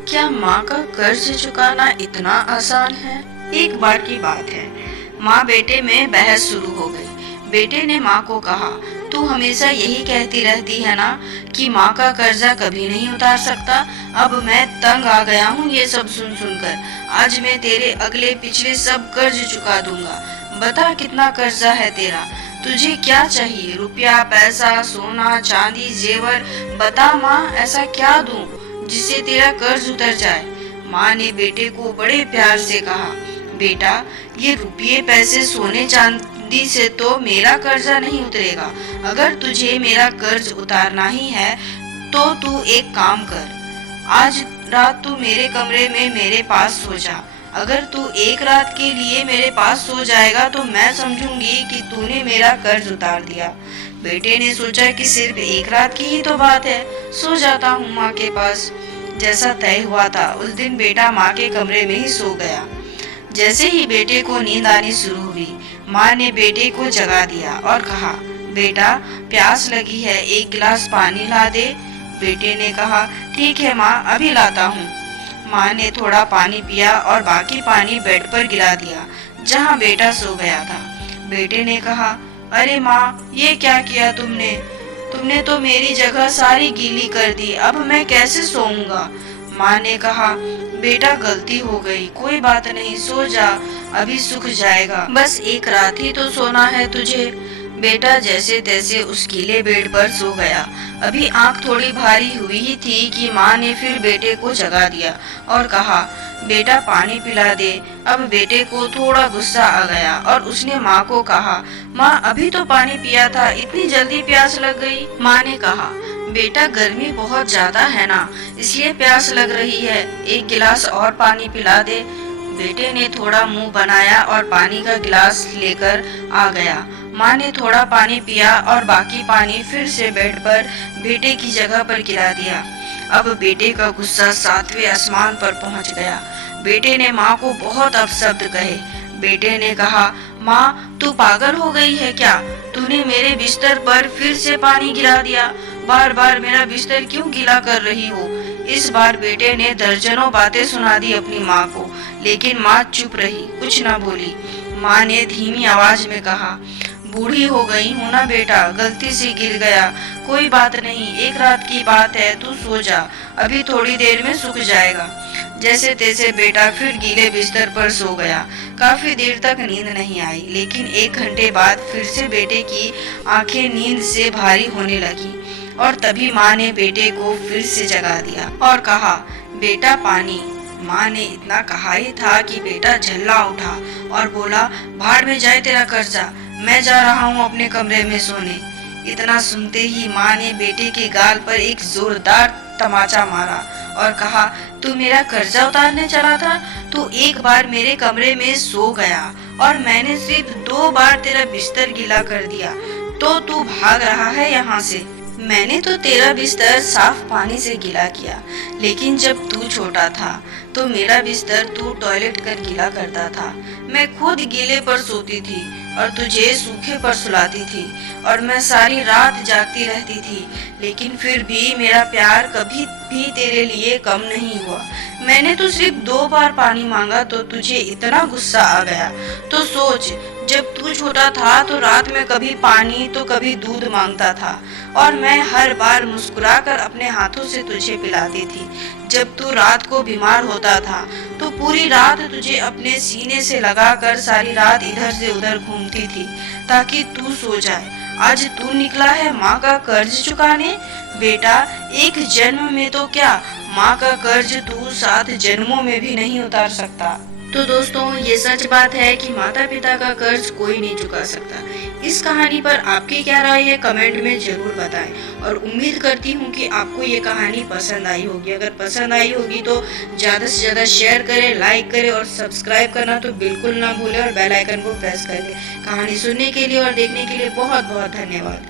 क्या माँ का कर्ज चुकाना इतना आसान है? एक बार की बात है, माँ बेटे में बहस शुरू हो गई। बेटे ने माँ को कहा, तू हमेशा यही कहती रहती है ना कि माँ का कर्जा कभी नहीं उतार सकता। अब मैं तंग आ गया हूँ ये सब सुन सुनकर। आज मैं तेरे अगले पिछले सब कर्ज चुका दूंगा। बता कितना कर्जा है तेरा? तुझे क्या चाहिए? रुपया, पैसा, सोना, चांदी, जेवर? बता माँ, ऐसा क्या दूं जिससे तेरा कर्ज उतर जाए? माँ ने बेटे को बड़े प्यार से कहा, बेटा, ये रुपये, पैसे, सोने चांदी से तो मेरा कर्जा नहीं उतरेगा। अगर तुझे मेरा कर्ज उतारना ही है तो तू एक काम कर, आज रात तू मेरे कमरे में मेरे पास सो जा। अगर तू एक रात के लिए मेरे पास सो जाएगा तो मैं समझूंगी कि तूने मेरा कर्ज उतार दिया। बेटे ने सोचा कि सिर्फ एक रात की ही तो बात है, सो जाता हूँ माँ के पास। जैसा तय हुआ था उस दिन बेटा माँ के कमरे में ही सो गया। जैसे ही बेटे को नींद आनी शुरू हुई, माँ ने बेटे को जगा दिया और कहा, बेटा, प्यास लगी है, एक गिलास पानी ला दे। बेटे ने कहा, ठीक है माँ, अभी लाता हूँ। माँ ने थोड़ा पानी पिया और बाकी पानी बेड पर गिरा दिया जहाँ बेटा सो गया था। बेटे ने कहा, अरे माँ, ये क्या किया तुमने? तुमने तो मेरी जगह सारी गीली कर दी, अब मैं कैसे सोऊंगा? माँ ने कहा, बेटा, गलती हो गई, कोई बात नहीं, सो जा, अभी सूख जाएगा। बस एक रात ही तो सोना है तुझे। बेटा जैसे तैसे उस गीले बेड पर सो गया। अभी आंख थोड़ी भारी हुई ही थी कि माँ ने फिर बेटे को जगा दिया और कहा, बेटा, पानी पिला दे। अब बेटे को थोड़ा गुस्सा आ गया और उसने माँ को कहा, माँ, अभी तो पानी पिया था, इतनी जल्दी प्यास लग गई? माँ ने कहा, बेटा, गर्मी बहुत ज्यादा है ना, इसलिए प्यास लग रही है, एक गिलास और पानी पिला दे। बेटे ने थोड़ा मुंह बनाया और पानी का गिलास लेकर आ गया। माँ ने थोड़ा पानी पिया और बाकी पानी फिर से बेड पर बेटे की जगह पर गिरा दिया। अब बेटे का गुस्सा सातवें आसमान पर पहुंच गया। बेटे ने माँ को बहुत अपशब्द कहे। बेटे ने कहा, माँ, तू पागल हो गई है क्या? तूने मेरे बिस्तर पर फिर से पानी गिरा दिया। बार बार मेरा बिस्तर क्यों गीला कर रही हो? इस बार बेटे ने दर्जनों बातें सुना दी अपनी माँ को, लेकिन माँ चुप रही, कुछ न बोली। माँ ने धीमी आवाज में कहा, बूढ़ी हो गई हूँ ना बेटा, गलती से गिर गया, कोई बात नहीं, एक रात की बात है, तू सो जा, अभी थोड़ी देर में सूख जाएगा। जैसे तैसे बेटा फिर गीले बिस्तर पर सो गया। काफी देर तक नींद नहीं आई, लेकिन 1 घंटे बाद फिर से बेटे की आंखें नींद से भारी होने लगी और तभी माँ ने बेटे को फिर से जगा दिया और कहा, बेटा, पानी। माँ ने इतना कहा ही था कि बेटा झल्ला उठा और बोला, भाड़ में जाए तेरा कर्जा, मैं जा रहा हूँ अपने कमरे में सोने। इतना सुनते ही माँ ने बेटे के गाल पर एक जोरदार तमाचा मारा और कहा, तू मेरा कर्जा उतारने चला था? तू एक बार मेरे कमरे में सो गया और मैंने सिर्फ 2 बार तेरा बिस्तर गीला कर दिया तो तू भाग रहा है यहाँ से। मैंने तो तेरा बिस्तर साफ पानी से गीला किया, लेकिन जब तू छोटा था तो मेरा बिस्तर तू टॉयलेट कर गीला करता था। मैं खुद गीले पर सोती थी और तुझे सूखे पर सुलाती थी और मैं सारी रात जागती रहती थी, लेकिन फिर भी मेरा प्यार कभी भी तेरे लिए कम नहीं हुआ। मैंने तो सिर्फ 2 बार पानी मांगा तो तुझे इतना गुस्सा आ गया। तो सोच, जब तू छोटा था तो रात में कभी पानी तो कभी दूध मांगता था और मैं हर बार मुस्कुराकर अपने हाथों से तुझे पिलाती थी। जब तू रात को बीमार होता था तो पूरी रात तुझे अपने सीने से लगाकर सारी रात इधर से उधर घूमती थी ताकि तू सो जाए। आज तू निकला है माँ का कर्ज चुकाने? बेटा, एक जन्म में तो क्या, माँ का कर्ज तू 7 जन्मों में भी नहीं उतार सकता। तो दोस्तों, ये सच बात है कि माता पिता का कर्ज कोई नहीं चुका सकता। इस कहानी पर आपकी क्या राय है, कमेंट में जरूर बताएं और उम्मीद करती हूँ कि आपको ये कहानी पसंद आई होगी। अगर पसंद आई होगी तो ज़्यादा से ज़्यादा शेयर करें, लाइक करें और सब्सक्राइब करना तो बिल्कुल ना भूलें और बेल आइकन को प्रेस कर दें। कहानी सुनने के लिए और देखने के लिए बहुत बहुत धन्यवाद।